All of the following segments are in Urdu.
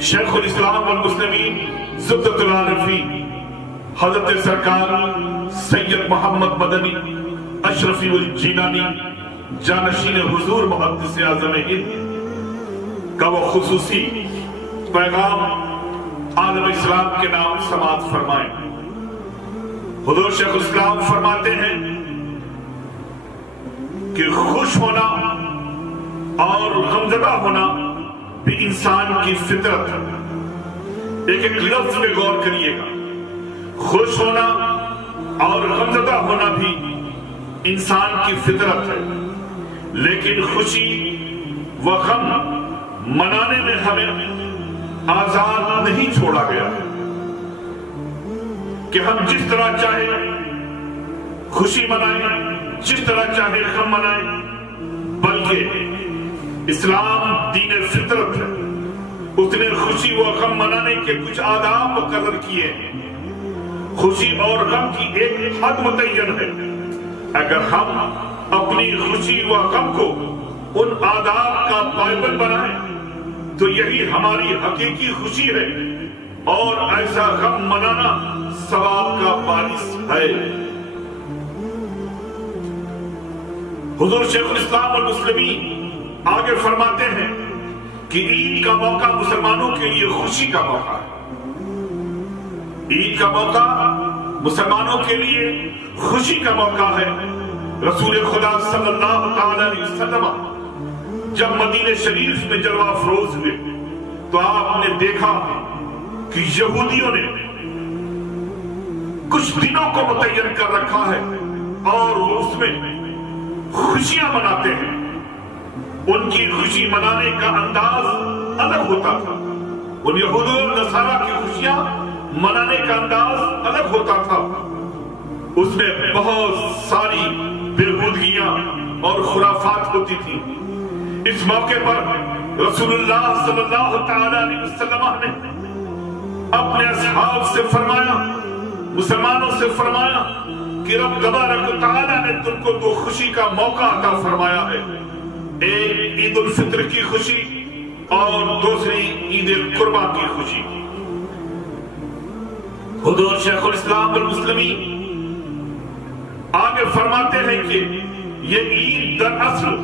شیخ الاسلام والمسلمین زبدۃ العارفین حضرت سرکار سید محمد مدنی اشرفی الجیلانی جانشین حضور محدث اعظم ہند کا وہ خصوصی پیغام عالم اسلام کے نام سماعت فرمائیں۔ حضور شیخ الاسلام فرماتے ہیں کہ خوش ہونا اور غمزدہ ہونا بھی انسان کی فطرت ہے۔ ایک لفظ پہ غور کریے گا، خوش ہونا اور غمزدہ ہونا بھی انسان کی فطرت ہے، لیکن خوشی و غم منانے میں ہمیں آزاد نہیں چھوڑا گیا کہ ہم جس طرح چاہے خوشی منائیں، جس طرح چاہے غم منائیں، بلکہ اسلام دین فطرت ہے۔ اس نے خوشی و غم منانے کے کچھ آداب مقرر کیے ہیں۔ خوشی اور غم کی ایک حد متعین ہے۔ اگر ہم اپنی خوشی و غم کو ان آداب کا پابند بنائیں تو یہی ہماری حقیقی خوشی ہے، اور ایسا غم منانا ثواب کا باعث ہے۔ حضور شیخ الاسلام والمسلمین آگے فرماتے ہیں کہ عید کا موقع مسلمانوں کے لیے خوشی کا موقع ہے۔ عید کا موقع مسلمانوں کے لیے خوشی کا موقع ہے۔ رسول خدا صلی اللہ تعالی علیہ وسلم جب مدینہ شریف میں جلوہ افروز ہوئے تو آپ نے دیکھا کہ یہودیوں نے کچھ دنوں کو متعین کر رکھا ہے اور وہ اس میں خوشیاں مناتے ہیں۔ ان کی خوشی منانے کا انداز الگ ہوتا تھا، ان یہود و نصارہ کی خوشیاں منانے کا انداز الگ ہوتا تھا۔ اس میں بہت ساری بےہودگیاں اور خرافات ہوتی تھی۔ اس موقع پر رسول اللہ صلی اللہ تعالی علیہ وسلم نے اپنے اصحاب سے فرمایا، مسلمانوں سے فرمایا کہ رب تبارک و تعالی نے تم کو دو خوشی کا موقع عطا فرمایا ہے، ایک عید الفطر کی خوشی اور دوسری عید القربہ کی خوشی۔ حضور شیخ الاسلام والمسلمین آگے فرماتے ہیں کہ یہ عید دراصل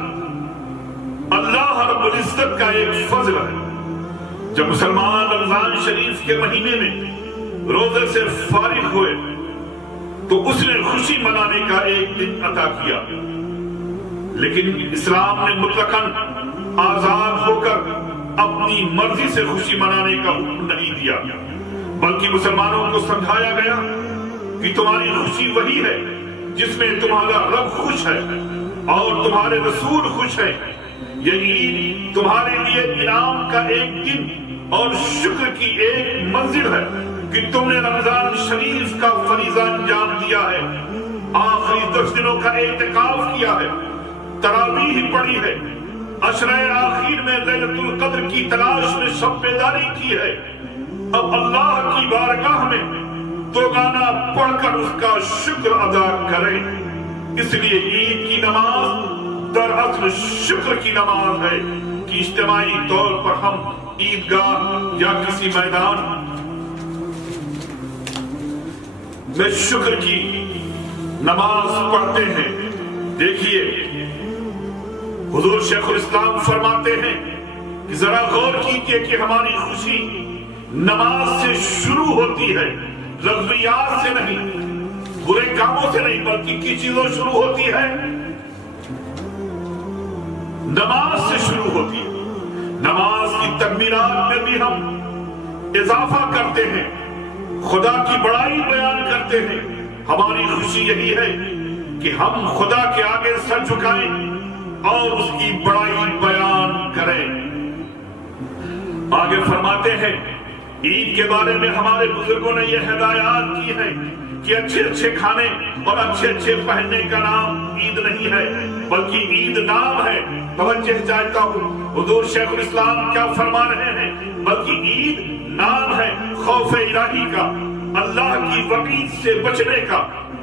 اللہ رب العزت کا ایک فضل ہے۔ جب مسلمان رمضان شریف کے مہینے میں روزے سے فارغ ہوئے تو اس نے خوشی منانے کا ایک دن عطا کیا، لیکن اسلام نے مطلقاً آزاد ہو کر اپنی مرضی سے خوشی منانے کا حکم نہیں دیا، بلکہ مسلمانوں کو سمجھایا گیا کہ تمہاری خوشی وہی ہے جس میں تمہارا رب خوش ہے اور تمہارے رسول خوش ہے۔ یہ عید تمہارے لیے انعام کا ایک دن اور شکر کی ایک منزل ہے کہ تم نے رمضان شریف کا فریضہ انجام دیا ہے، آخری 10 دنوں کا اعتکاف کیا ہے، تراویح پڑھی ہے، عشرہ آخر میں لیلۃ القدر کی تلاش میں شب بیداری کی ہے۔ اب اللہ کی بارگاہ میں دوگانا پڑھ کر اس کا شکر ادا کریں۔ اس لیے عید کی نماز دراصل شکر کی نماز ہے کہ اجتماعی طور پر ہم عیدگاہ یا کسی میدان میں شکر کی نماز پڑھتے ہیں۔ دیکھیے حضور شیخ الاسلام فرماتے ہیں کہ ذرا غور کیجئے کہ ہماری خوشی نماز سے شروع ہوتی ہے، لغویات سے نہیں، برے کاموں سے نہیں، بلکہ کس چیزوں شروع ہوتی ہے؟ نماز سے شروع ہوتی ہے۔ نماز کی تکبیرات میں بھی ہم اضافہ کرتے ہیں، خدا کی بڑائی بیان کرتے ہیں۔ ہماری خوشی یہی ہے کہ ہم خدا کے آگے سر جھکائیں اور اس کی بڑائی بیان کریں۔ آگے فرماتے ہیں عید کے بارے میں ہمارے بزرگوں نے یہ ہدایات کی ہے کہ اچھے اچھے کھانے اور اچھے اچھے پہننے کا نام عید نہیں ہے، بلکہ عید نام ہے۔ توجہ چاہتا ہوں حضور شیخ الاسلام کیا فرما رہے ہیں، بلکہ عید نام ہے خوف الہی کا، اللہ کی وعید سے بچنے کا،